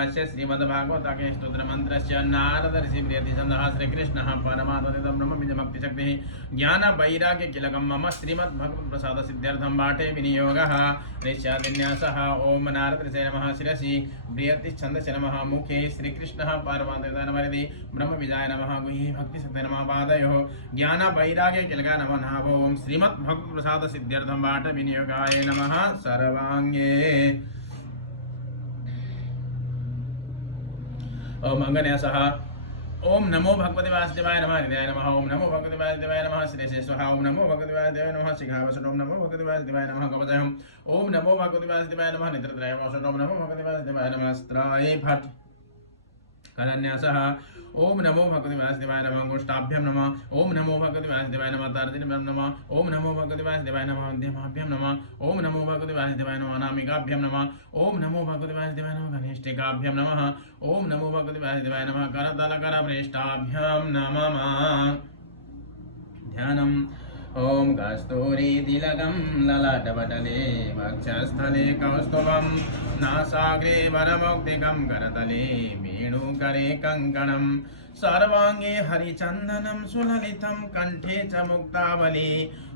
देवस्य श्रीमद्भागवतके स्तोत्रमन्त्रस्य नारद ऋषि प्रियति छन्दः श्रीकृष्णः परमात्मनितं ब्रह्मबीजभक्तिशक्तिः ज्ञानवैराग्यकिलकं मम श्रीमद्भगवत्प्रसादसिद्ध्यर्थं पाठे विनियोगः ऋष्यादिन्यासः ॐ नारद ऋषये नमः शिरसि प्रियति छन्दस्य नमः मुखे श्रीकृष्णः परमात्मनितं नमः ब्रह्मबीजाय नमः गुह्ये भक्तिशक्तये नमः पादयोः ज्ञानवैराग्यकिलका नमः नाभो ॐ श्रीमद्भगवत्प्रसादसिद्ध्यर्थं पाठे विनियोगाय नमः सर्वाङ्गे ओम अंगन्यासः ओम नमो भगवते वासुदेवाय नमः हृदयाय नमः ओम नमो भगवते वासुदेवाय नमः श्रेष्ठे स्वाहा ओम नमो भगवते वासुदेवाय नमः शिखावसुत ओम नमो भगवते वासुदेवाय नमः कवचम् ओम नमो भगवते वासुदेवाय नमः नेत्रत्रय वसुत ओम नमो भगवते वासुदेवाय नमः स्त्राय भट्ट करन्यासः ओम नमो भगवते वासुदेवाय नमः गोष्ठाभ्यां नमः ओम नमो भगवते वासुदेवाय नमः तारतिभ्यां नमः ओम नमो भगवते वासुदेवाय नमः मध्यमाभ्यां नमः ओम नमो भगवते वासुदेवाय नमः अनामिकाभ्यां नमः ओम नमो भगवते वासुदेवाय नमः घनिष्ठिकाभ्यां नमः ओम नमो भगवते वासुदेवाय नमः करतलकरप्रेष्ठाभ्यां नमः ध्यानम् ओम कस्तूरीतिलकं ललाटपटले वक्षस्थले कौस्तुभं नासाग्रे वरमौक्तिकं करतले वेणुकरे कङ्कणं सर्वाङ्गे हरिचन्दनं सुललितं कण्ठे च मुक्तावली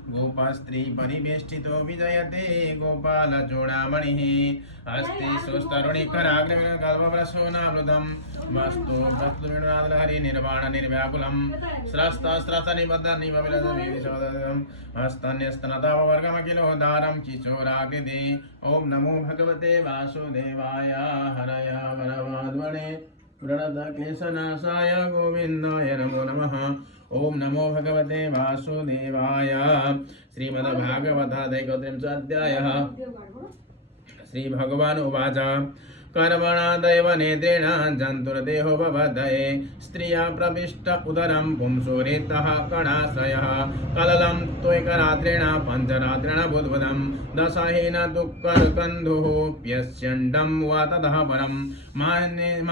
गोपस्त्री परिवेष्टितो विजयते गोपालचूडामणिः अस्ति सुस्तरुणिकराग्रविकल्पप्रसूनावृतं वस्तु वस्तुनिर्वादलहरि निर्वाण निर्व्याकुलं स्रस्तस्त्रतनिबद्धनिबविलसं हस्तन्यस्तनतावर्गमखिलोदारं किशोराकृते ॐ नमो भगवते वासुदेवाय हरय वरवाद्वणे प्रणतक्लेशनाशाय गोविन्दाय नमो नमः ओम नमो भगवते वासुदेवाय श्रीमद्भागवतादैकोत्रिंशोऽध्यायः श्रीभगवान् उवाच कर्मणा दैवनेत्रेण जन्तुर्देहो भवदये स्त्रिया प्रविष्ट उदरं पुंसोरेतः कणाश्रयः कललं त्वैकरात्रेण पञ्चरात्रेण बुद्बुदं दशहेन दुःखर्कन्धुः प्यस्यण्डं वा ततः परं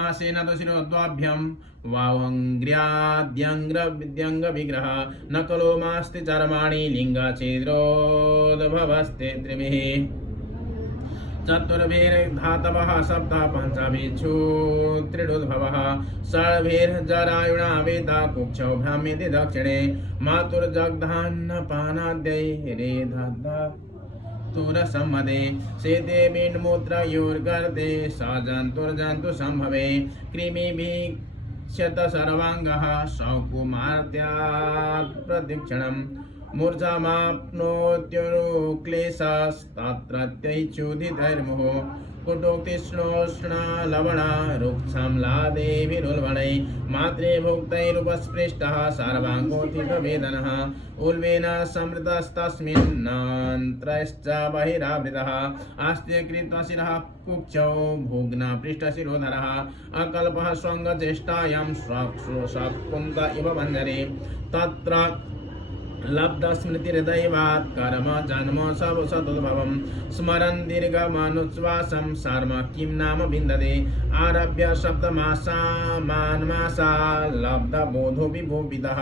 मासेन दशिरोद्वाभ्यं वावङ्ग्र्याद्यङ्ग्रविद्यङ्गविग्रह न खलो मास्ति चर्माणि लिङ्गच्छिद्रोद्भवस्ते त्रिभिः चतुर्भिर्धातवः सप्तः पञ्चभिक्षु त्रिडुद्भवः षड्भिर्जरायुणा वेदा कुक्षौ भ्राम्यति दक्षिणे मातुर्जग्धान्नपानाद्यैरेधद्धा तुरसम्मदे शेते बिन्मूत्रयोर्गर्दे स जन्तुर्जन्तुसम्भवे कृमिभिः शत सर्वांगः सौकुमार्त्यात् प्रदक्षिणं मूर्छामाप्नोत्युरुक्लेशस्तत्रत्यैच्युतिधैर्मुः कुटोक्तिष्णोष्णा लवणा रुक्षम्लादेभिरुल्बणै मात्रे भुक्तैरुपस्पृष्टः सर्वाङ्गोत्थितवेदनः उल्बेन समृतस्तस्मिन्नान्त्रश्च बहिरावृतः आस्ते कृत्वा शिरः कुक्षौ भुग्ना पृष्ठशिरोधरः अकल्पः स्वङ्गचेष्टायां शकुन्त इव बन्धरे तत्र लब्धस्मृतिर्दैवात् कर्म जन्म सब सदुद्भवं स्मरन् दीर्घमनुश्वासं शर्म किं नाम विन्दते आरभ्य सप्तमासा लब्धबोधो विभूपितः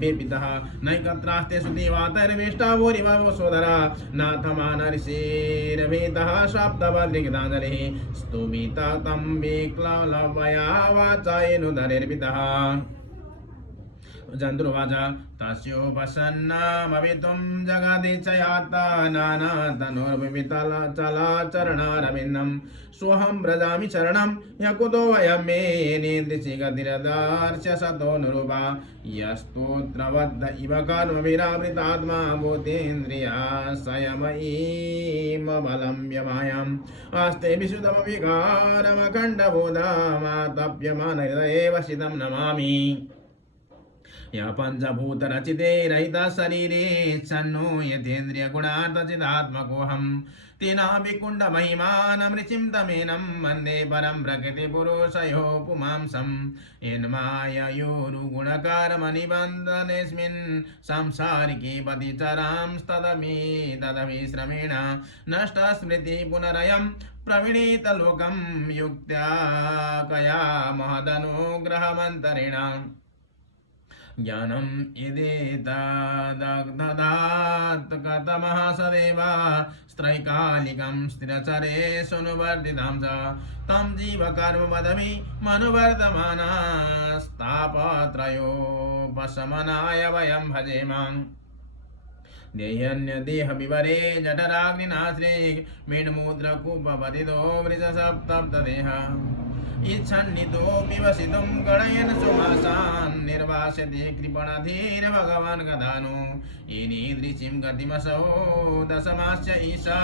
वेपितः नैकत्रास्ते सुदेवातैर्वेष्टावोरिवसोदरा नाथमानऋषेर्वेदः सप्तभद्रिगताञ्जलिः स्तुमिता तं विक्लवया वाचायेनुधरेर्पितः जन्तुर्वाच तस्योपसन्नामवितुं जगदीच्छयात्ता नानातनुर्विवितचलाचरणारविन्दं सोऽहं व्रजामि शरणं यकुतो वयं मे नेदृशि गतिरदर्श्य सतो यस्तोत्रवद्ध इव कर्मविरावृतात्मा भूतेन्द्रिया संयमयीमबलं व्यमायाम् आस्ते विशुद्धमविकारमखण्डबोधमातप्यमानहृदये वसितं नमामि या पंचभूतरचिते रहितः शरीरे सन्नो यतेन्द्रियगुणार्थचिदात्मकोऽहं तेनाभिकुण्डमहिमानं तमेनं वन्दे परं प्रकृतिपुरुषयो पुमांसं येन्माययोरुगुणकारमनिबन्धनेऽस्मिन् संसारिके पतिचरांस्तदभिश्रमेण नष्टस्मृति पुनरयं प्रविणीतलोकं युक्त्या कया महदनुग्रहमन्तरेण ज्ञानं यदेतदग्धदात् कथमः सदैव स्त्रैकालिकं स्थिरचरेषनुवर्तितां च तं जीवकर्मपदवी मनुवर्धमानास्तापत्रयोपशमनाय वयं भजेमाम् देहन्यदेहविवरे जठराग्निनाश्रे मीनमुद्रकूपपतितो वृषसप्तप्तदेह इच्छन्नितो विवसितुं गणयन् सुभासान् निर्वास्यते कृपणधीर भगवान् गदानो येनीदृशीं गतिमसौ दशमास्य ईशा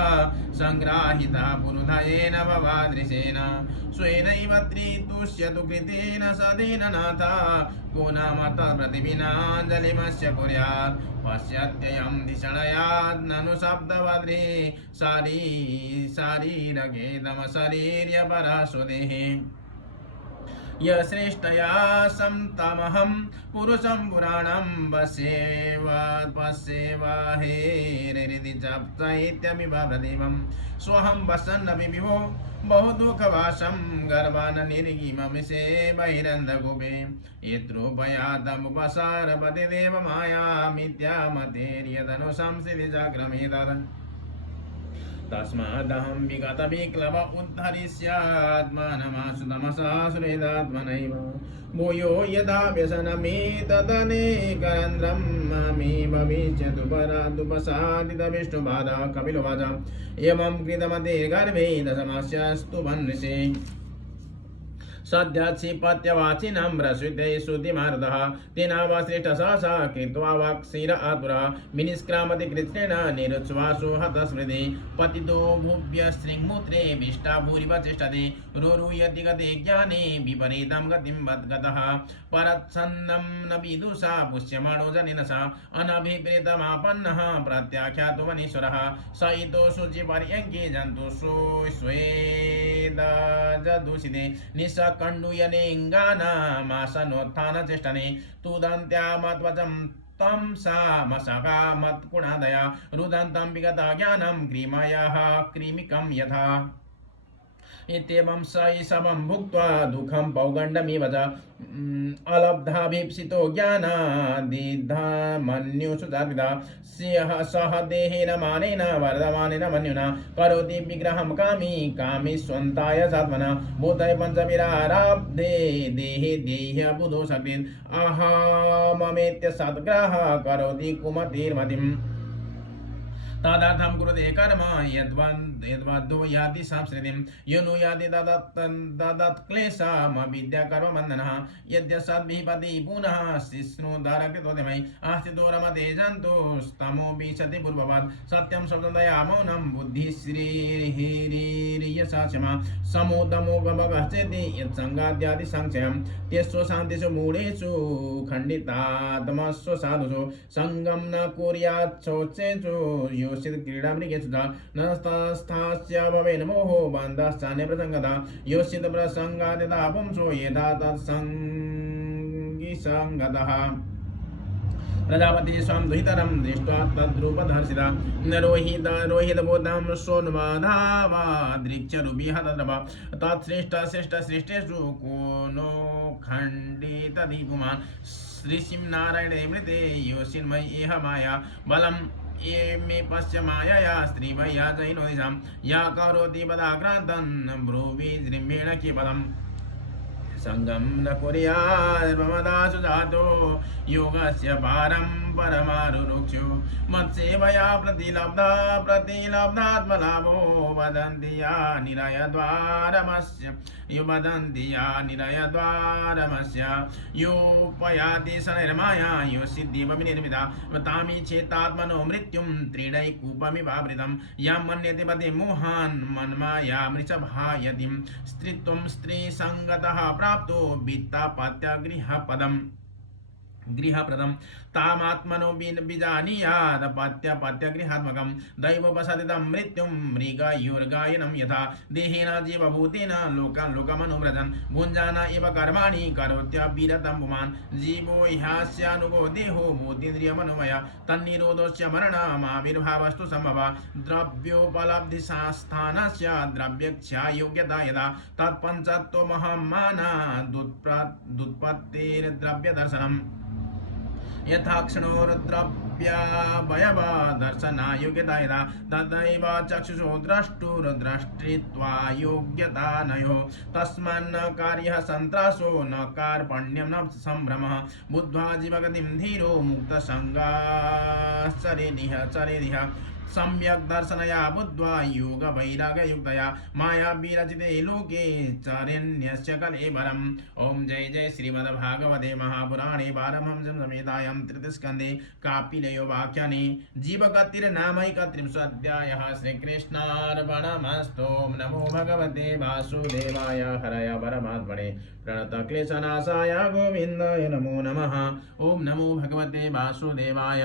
सङ्ग्राहिता पुरुधयेन भवादृशेन स्वेनैव त्रितुष्यतु कृतेन सदेन नाथ को नाम तत्प्रतिविनाञ्जलिमस्य कुर्यात् पश्यत्ययं धिषणयात् ननु शब्दवद्रे शारीरकेदमशरीर्यपरः स्वदेहे यश्रेष्ठया समतमहं पुरुषं पुराणं पश्येवाहेरिति जप्तैत्यमिवप्रतिमं स्वहं वसन्नपि विभो बहुदुःखवासं गर्वान् निर्गिममिषे बहिरन्धगुपे यत्रोपयातमुपसारपति देवमायामित्यामतेर्यदनुसंस्थितिचक्रमे तत् तस्मादहं विगतविक्लव उद्धरिष्यात्मानमासु तमसा सुरेदात्मनैव भूयो यदा व्यसनमेतदनेकरन्ध्रं मामे भविष्यतु परादुपसादितविष्णुपादा कपिलवाच एवं कृतमतिर्गर्भे दशमस्यस्तु वन्निषे सद्यक्षिपत्यवाचिनं प्रसृते श्रुतिमारुतः तेनावश्रेष्ठसहसा कृत्वा वाक्शिर आतुरः विनिष्क्रामति कृत्स्नेन निरुच्छ्वासो हतस्मृति पतितो भुव्यशृङ्मूत्रे विष्टा भूरिव चेष्टते रोरुयति गते ज्ञाने विपरीतं गतिं वद्गतः परच्छन्दं न विदुषा पुष्यमाणो जनेन स अनभिप्रेतमापन्नः प्रत्याख्यातो वनीश्वरः स इतो शुचिपर्यङ्के जन्तुषु स्वेदजदूषिते निःसकण्डूयनेङ्गानामासनोत्थानचेष्टने तुदन्त्यामत्वचं तं सा मशका मत्कुणादया रुदन्तं विगता ज्ञानं क्रीमयः क्रीमिकं यथा इत्येवं स ईशवं भुक्त्वा दुःखं पौगण्डमिव च अलब्धाभीप्सितो ज्ञानादिधामन्युषु तद्विदा सह देहेन मानेन वर्धमानेन मन्युना करोति विग्रहं कामी कामीष्वन्ताय सात्मना भूतय पञ्चविराराब्धे देहे देह्य बुधो शक्तिः अहममेत्य सद्ग्रहः करोति कुमतिर्मतिम् तदर्थं कुरुते कर्म यद्वद्दो याति संस्कृतिं यनु याति तदत्क्लेशमविद्याकर्मबन्धनः यद्यसद्भिपति पुनः शिष्णुधारकृतोदमयि आस्थितो रमते जन्तुस्तमो विशति पूर्ववत् सत्यं शब्दतया मौनं बुद्धिश्रीर्यशाक्षमा समोदमो भवगश्चेति यत्सङ्गाद्यादिसंशयं त्यस्व शान्तिषु मूढेषु खण्डितात्मस्व साधुषु सङ्गं न कुर्यात् शौचेषु योषित क्रीडा मृगेषु नस्तास्य भवेन मोहो बन्धश्चान्य प्रसङ्गता योषित प्रसङ्गादिता पुंसो यथा तत्सङ्गिसङ्गतः प्रजापति स्वं दुहितरं दृष्ट्वा तद्रूपधर्षिता रोहितबोधं सोन्वधावादृक्षरूपी हतद्रव तत्श्रेष्ठश्रेष्ठश्रेष्ठेषु को नो खण्डितदीपुमान् श्रीशिं नारायणे मृते योषिन्मयि इह माया बलम् ये मे पश्य मायया स्त्रीमया जैनो दिशां या करोति पदाक्रान्तं ब्रूवि जृम्भेण किपदम् संगम न कुर्याद्मदासु जातो योगस्य पारं परमारुरुक्षो मत्सेवया प्रतिलब्धात्मलाभो वदन्ति या निरयद्वारमस्य योपयाति शनैर्माया यो सिद्धिमविनिर्मिता तामि चेतात्मनो मृत्युं त्रीणैकूपमिवावृतं यां मन्यते पदे मोहान् मन्माया मृषभायतिं स्त्रीत्वं स्त्रीसङ्गतः प्राप्तो वित्तापत्यगृहपदम् गृहप्रदं तामात्मनो बीजानीयात् पत्यगृहात्मकं दैववसदितं मृत्युं मृगयुर्गायनं यथा देहेन जीवभूतेन लोकान् लोकमनुव्रजन् भुञ्जान इव कर्माणि करोत्यविरतं पुमान् जीवो ह्यस्यानुगो देहो भूतीन्द्रियमनुमय तन्निरोधस्य मरणमाविर्भावस्तु सम्भव द्रव्योपलब्धिस्थानस्य द्रव्यक्षायोग्यता यदा तत्पञ्चत्वमहं मानादुत्पत्तिर्द्रव्यदर्शनम् यथा क्षणो रुद्रव्यवयवा दर्शनायोग्यता यदा तदैव चक्षुषो द्रष्टुर्द्रष्टृत्वा योग्यता नयो तस्मान्न कार्यः सन्त्रासो न कार्पण्यं न सम्भ्रमः बुद्ध्वा जीवगतिं धीरो मुक्तसङ्गाश्चरेदिह सम्यक् दर्शनया बुद्ध्वा योग वैराग्ययुक्तया माया विरचिते लोके चरण्यस्य कलेवरम्। ओम जय जय श्रीमद्भागवते महापुराणे पारमहंस संहितायां तृतीयस्कन्धे कापिलयोपाख्याने जीवगतिर्नामैकत्रिंशोऽध्यायः। श्रीकृष्णार्पणमस्तु। नमो भगवते वासुदेवाय हरय परमात्मने प्रणतक्लेशनाशाय गोविन्दाय नमो नमः। ओम नमो भगवते वासुदेवाय।